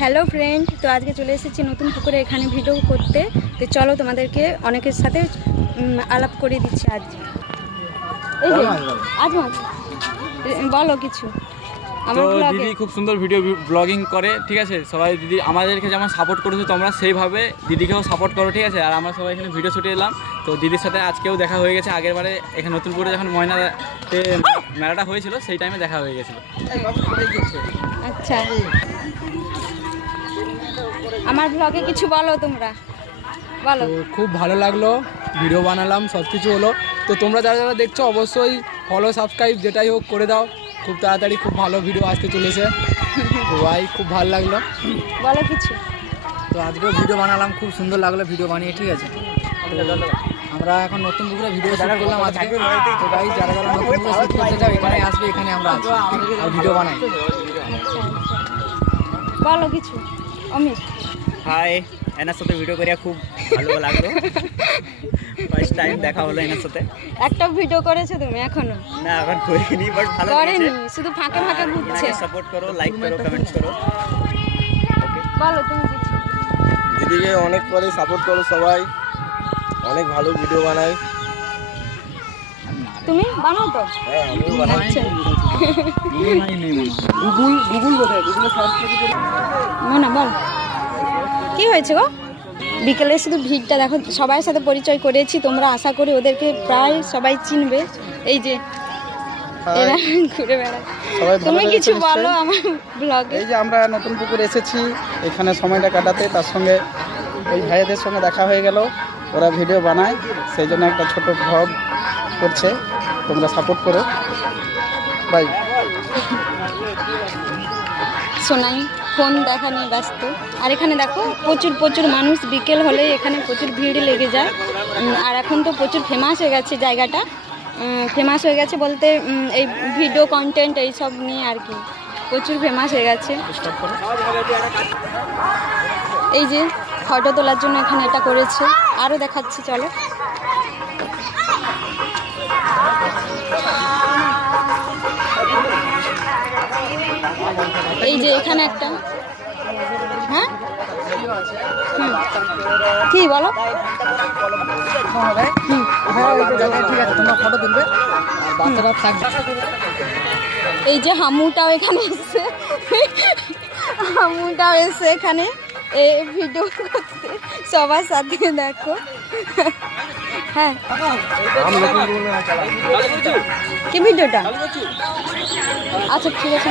Hello friend, তো আজকে চলে এসেছি নতুন পুকুরে এখানে ভিডিও করতে। তো চলো তোমাদেরকে অনেকের সাথে আলাপ করে দিচ্ছি। আজ এই যে আজ মাছ বলো কিছু। তো দিদি খুব সুন্দর ভিডিও ব্লগিং করে, ঠিক আছে। সবাই দিদি আমাদেরকে যেমন সাপোর্ট করেছো তোমরা সেইভাবে দিদিকেও সাপোর্ট করো, ঠিক আছে। আর আমরা সবাই এখানে ভিডিও শুটে এলাম। তো দিদির সাথে আজকেও দেখা হয়ে গেছে। আগের বারে এখানে নতুনপুরে যখন ময়নাতে মেলাটা হয়েছিল সেই টাইমে দেখা হয়ে গেছিলো। আচ্ছা, আমার ব্লগে কিছু বলো, তোমরা বলো। খুব ভালো লাগলো, ভিডিও বানালাম, সব কিছু হলো। তো তোমরা যারা যারা দেখছো অবশ্যই ফলো সাবস্ক্রাইব যেটাই হোক করে দাও। খুব তাড়াতাড়ি খুব ভালো ভিডিও আসতে চলেছে। তো ভাই খুব ভালো লাগলো, বলো কিছু। তো আজকেও ভিডিও বানালাম, খুব সুন্দর লাগলো ভিডিও বানিয়ে, ঠিক আছে। তো আমরা এখন নতুন পুকুরে ভিডিও শুট করলাম আজকে। তো ভাই যারা যারা নতুন পুকুরে শুট করতে চাও এখানে আসবে, এখানে আমরা আছি আর ভিডিও বানাই। বলো কিছু অমিত। হাই, এনার সাথে ভিডিও করিয়া খুব ভালো লাগলো। ফার্স্ট টাইম দেখা হলো এনার সাথে। একটা ভিডিও করেছো তুমি এখনো? না, এখন করিনি, বাট ভালো করেনি, লেগেছে। শুধু ফাঁকে ফাঁকে ঘুরছে। সাপোর্ট করো, লাইক করো, কমেন্টস করো। বলো তুমি কিছু। দিদিকে অনেক পরে সাপোর্ট করো সবাই, অনেক ভালো ভিডিও বানায়। তুমি বানাও তো? হ্যাঁ, আমিও বানাই। আচ্ছা, গুগল কোথায়? গুগলে সার্চ করে মনে বল কি হয়েছে গো? বিকেলে শুধু ভিড়টা দেখো, সবাই সাথে পরিচয় করেছি। তোমরা আশা করি ওদেরকে প্রায় সবাই চিনবে। এই যে এরা ঘুরে বেড়ায়। সবাই ভালো তুমি লেগেছে কিছু নিশ্চয়ই? বলো আমার ব্লগে। এই যে আমরা নতুন পুকুর এসেছি এখানে সময়টা কাটাতে, তার সঙ্গে ওই ভাইদের সঙ্গে দেখা হয়ে গেল। ওরা ভিডিও বানায়, সেই জন্য একটা ছোট ভ্লগ করছে, তোমরা সাপোর্ট করো বাই। শোনাই ফোন দেখা নিয়ে ব্যস্ত। আর এখানে দেখো প্রচুর প্রচুর মানুষ, বিকেল হলে এখানে প্রচুর ভিড় লেগে যায়। আর এখন তো প্রচুর ফেমাস হয়ে গেছে জায়গাটা। ফেমাস হয়ে গেছে বলতে এই ভিডিও কন্টেন্ট এইসব নিয়ে আর কি প্রচুর ফেমাস হয়ে গেছে। এই যে ফটো তোলার জন্য এখানে এটা করেছে, আরও দেখাচ্ছি চলো। এই যে এখানে একটা, হ্যাঁ কি বলো? ঠিক আছে, তোমরা ফটো তুলবে আর বাচ্চারা থাকবে। এই যে হামুটাও এখানে এসছে, হামুটাও এসছে এখানে এই ভিডিও করতে সবার সাথে। দেখো হ্যাঁ, কি ভিডিওটা? আচ্ছা ঠিক আছে।